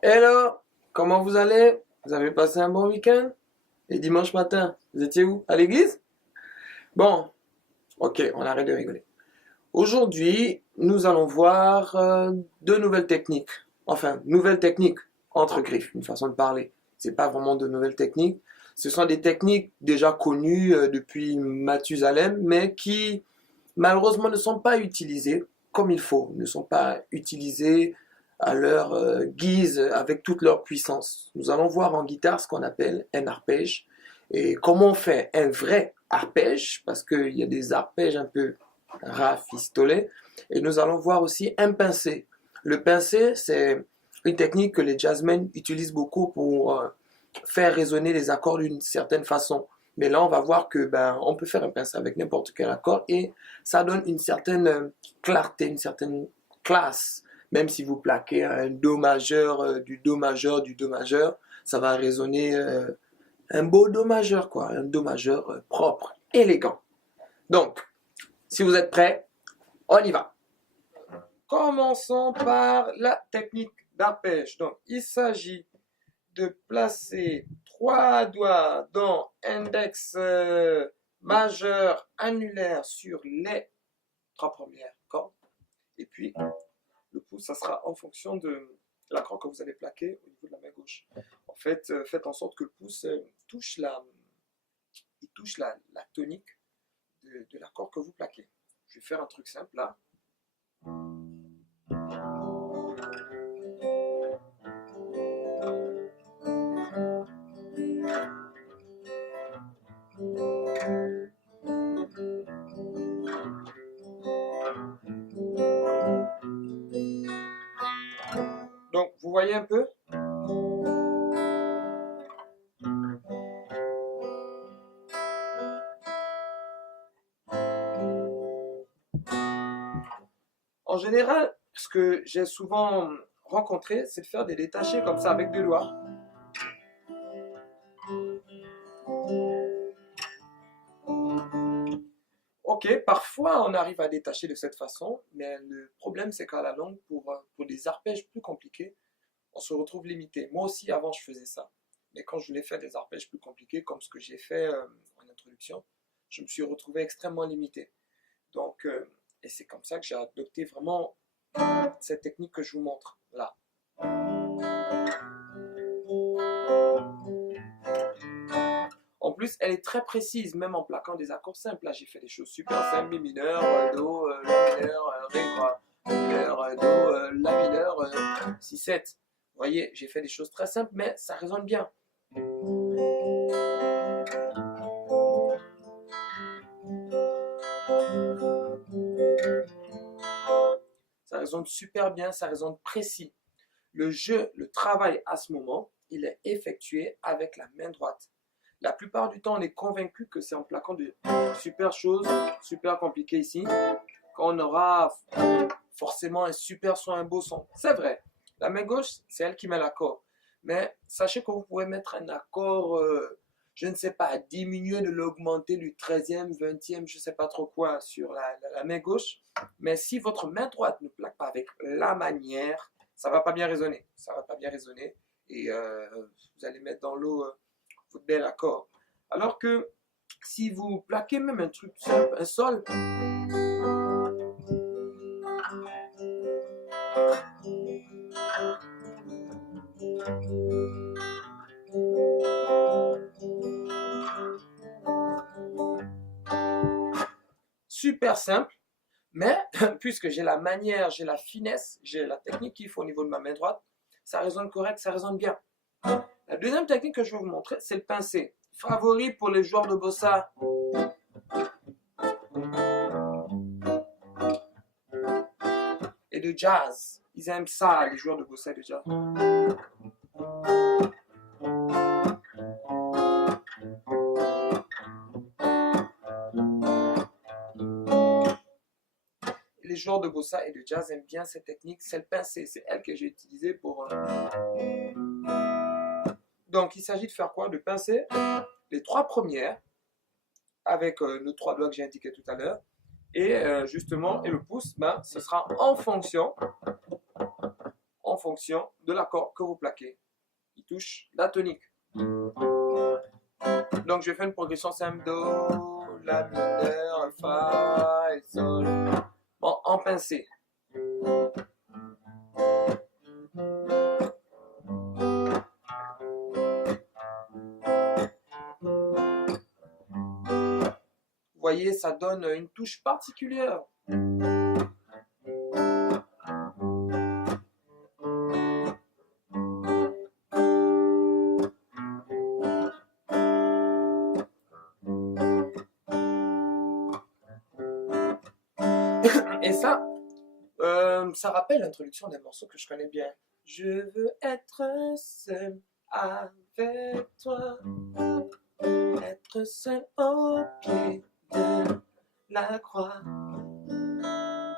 Hello, comment vous allez? Vous avez passé un bon week-end? Et dimanche matin, vous étiez où? À l'église? Bon, ok, on arrête de rigoler. Aujourd'hui, nous allons voir deux nouvelles techniques. Enfin, nouvelles techniques, entre griffes, une façon de parler. C'est pas vraiment de nouvelles techniques. Ce sont des techniques déjà connues depuis Mathusalem, mais qui malheureusement ne sont pas utilisées comme il faut, ne sont pas utilisées à leur guise avec toute leur puissance. Nous allons voir en guitare ce qu'on appelle un arpège et comment on fait un vrai arpège, parce qu'il y a des arpèges un peu rafistolés, et nous allons voir aussi un pincé. Le pincé, c'est une technique que les jazzmen utilisent beaucoup pour faire résonner les accords d'une certaine façon. Mais là, on va voir que on peut faire un pincé avec n'importe quel accord et ça donne une certaine clarté, une certaine classe. Même si vous plaquez un do majeur, du do majeur, du do majeur, ça va résonner un beau do majeur, quoi, un do majeur propre, élégant. Donc, si vous êtes prêts, on y va. Commençons par la technique d'arpège. Donc, il s'agit de placer trois doigts dans index majeur annulaire sur les trois premières cordes. Et puis, le pouce, ça sera en fonction de l'accord que vous allez plaquer au niveau de la main gauche. En fait, faites en sorte que le pouce touche la tonique de l'accord que vous plaquez. Je vais faire un truc simple là. Donc, vous voyez un peu? En général, ce que j'ai souvent rencontré, c'est de faire des détachés comme ça avec deux doigts. Ok, parfois on arrive à détacher de cette façon, mais le problème c'est qu'à la longue, pour des arpèges plus compliqués, on se retrouve limité. Moi aussi, avant, je faisais ça. Mais quand je voulais faire des arpèges plus compliqués, comme ce que j'ai fait en introduction, je me suis retrouvé extrêmement limité. Donc, et c'est comme ça que j'ai adopté vraiment cette technique que je vous montre là. En plus, elle est très précise, même en plaquant des accords simples. Là, j'ai fait des choses super simples, mi mineur, do, la mineur, ré, quoi, mineur, do, la mineur, 6-7. Vous voyez, j'ai fait des choses très simples, mais ça résonne bien. Ça résonne super bien, ça résonne précis. Le jeu, le travail à ce moment, il est effectué avec la main droite. La plupart du temps, on est convaincu que c'est en plaquant de super choses, super compliquées ici, qu'on aura forcément un super son, un beau son. C'est vrai, la main gauche, c'est elle qui met l'accord. Mais sachez que vous pouvez mettre un accord, je ne sais pas, diminuer de l'augmenter du 13e, 20e, je ne sais pas trop quoi sur la main gauche. Mais si votre main droite ne plaque pas avec la manière, ça ne va pas bien résonner. Ça va pas bien résonner. Et vous allez mettre dans l'eau votre bel accord. Alors que si vous plaquez même un truc simple, un sol, super simple, mais puisque j'ai la manière, j'ai la finesse, j'ai la technique qu'il faut au niveau de ma main droite, ça résonne correct, ça résonne bien. La deuxième technique que je vais vous montrer, c'est le pincé. Favori pour les joueurs de bossa. Et de jazz. Ils aiment ça, les joueurs de bossa et de jazz. joueurs de bossa et de jazz aiment bien cette technique, c'est le pincé. C'est elle que j'ai utilisée pour... Donc, il s'agit de faire quoi? De pincer les 3 premières avec nos 3 doigts que j'ai indiqués tout à l'heure. Et justement, et le pouce, ben, ce sera en fonction de l'accord que vous plaquez. Il touche la tonique. Donc, je fais une progression simple, Do, La mineur, Fa et Sol. Bon, en pincé. Vous voyez, ça donne une touche particulière. Et ça rappelle l'introduction d'un morceau que je connais bien. Je veux être seul avec toi, être seul au pied de la croix.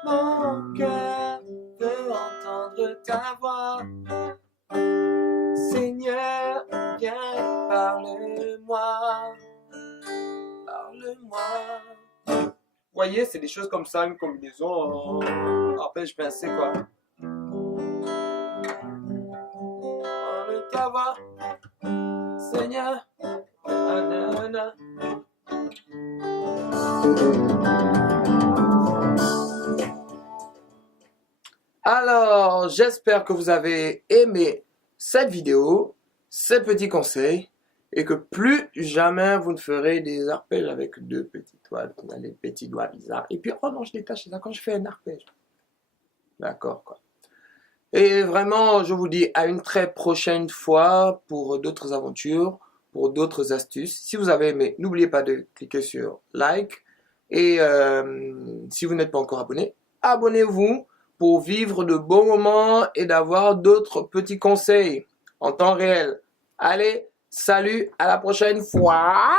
Mon cœur veut entendre ta voix. Seigneur, viens et parle-moi. Parle-moi. Vous voyez, c'est des choses comme ça, une combinaison. Après, je pensais quoi. Parle ta voix. Seigneur. Nanana. Alors, j'espère que vous avez aimé cette vidéo, ces petits conseils, et que plus jamais vous ne ferez des arpèges avec 2 petites toiles, on a les petits doigts bizarres. Et puis, oh non, je détache ça quand je fais un arpège. D'accord, quoi. Et vraiment, je vous dis à une très prochaine fois pour d'autres aventures, pour d'autres astuces. Si vous avez aimé, n'oubliez pas de cliquer sur like. Et si vous n'êtes pas encore abonné, abonnez-vous pour vivre de bons moments et d'avoir d'autres petits conseils en temps réel. Allez, salut, à la prochaine fois.